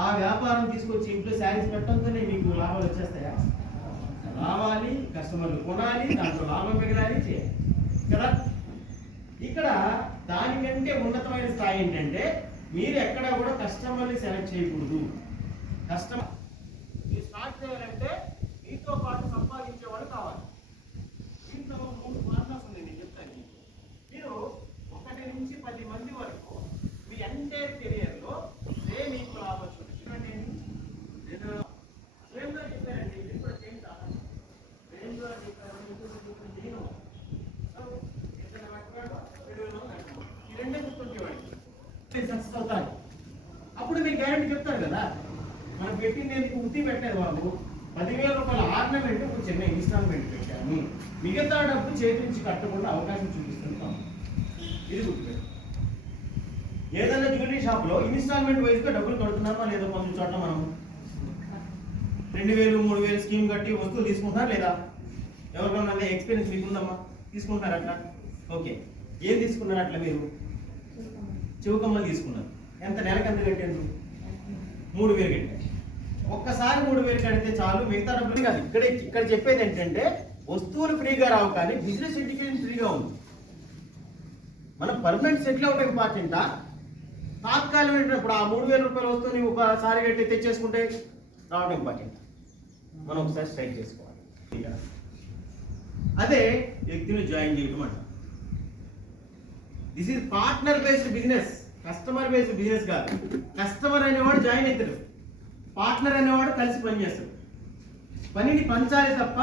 ఆ వ్యాపారం తీసుకొచ్చి ఇంట్లో శారీస్ పెట్టడంతోనే మీకు లాభాలు వచ్చేస్తాయా? రావాలి, కస్టమర్లు కొనాలి, దాంట్లో లాభం మిగలాలి, చేయాలి కదా. ఇక్కడ దానికంటే ఉన్నతమైన స్థాయి ఏంటంటే మీరు ఎక్కడ కూడా కస్టమర్ని సెలెక్ట్ చేయకూడదు. కస్టమర్ మీరు స్టార్ట్ చేయాలంటే మీతో పాటు సంపాదించేవాడు కావాలి. దీంట్లో 3 ఫార్ములాస్ ఉంది, నేను చెప్తాను. మీరు 1 నుంచి 10 మంది వరకు మీ ఎంటైర్ కెరియర్లో సేమ్ ఈక్వల్ ఆపర్చునిటీ. నేను సేమ్గా చెప్పానండి, ఇది కూడా సేమ్ కాదు. సేమ్గా చెప్పాను నేను ఈ రెండే గుర్తుండేవాడికి సక్సెస్ అవుతాను. అప్పుడు మీరు గ్యారెంటీ చెప్తారు కదా, మనం పెట్టింది ఉత్తి పెట్టలేదు బాబు, 10,000 రూపాయల ఆర్నమెంట్ ఒక చిన్న ఇన్స్టాల్మెంట్ పెట్టాను, మిగతా డబ్బు చేతి నుంచి కట్టకుండా అవకాశం చూపిస్తున్నాం. ఇది గుర్తుపెట్టు. ఏదైనా జ్యువెలరీ షాప్లో ఇన్స్టాల్మెంట్ వైజ్గా డబ్బులు కడుతున్నామా లేదా? కొంచెం చోట్ల మనం 2,000, 3,000 స్కీమ్ కట్టి వస్తువులు తీసుకుంటున్నారా లేదా? ఎవరికన్నా ఎక్స్పీరియన్స్ మీకు ఉందమ్మా? తీసుకుంటున్నారు అట్లా? ఓకే, ఏం తీసుకున్నారు అట్లా? మీరు చెవుకమ్మలు తీసుకున్నారు. ఎంత నెలకు ఎంత కట్టారు? 3,000 కట్టారు. ఒక్కసారి 3,000 కడితే చాలు, మిగతా డబ్బులు కాదు. ఇక్కడ చెప్పేది ఏంటంటే వస్తువులు ఫ్రీగా రావు, కానీ బిజినెస్ ఎడ్యుకేషన్ ఫ్రీగా ఉంది. మనం పర్మనెంట్ సెటిల్ అవడం ఇంపార్టెంటా? తాత్కాలం ఇప్పుడు ఆ 3,000 రూపాయల వస్తువుని ఒకసారి కట్టి తెచ్చేసుకుంటే రావడం ఇంపార్టెంట్. మనం ఒకసారి స్ట్రైక్ చేసుకోవాలి. అదే వ్యక్తిని జాయిన్ చేయడం అంట. This is partner based business, customer based business కాదు. కస్టమర్ అనేవాడు జాయిన్ అవుతాడు, పార్ట్నర్ అనేవాడు కలిసి పనిచేస్తాడు. పనిని పంచాలి తప్ప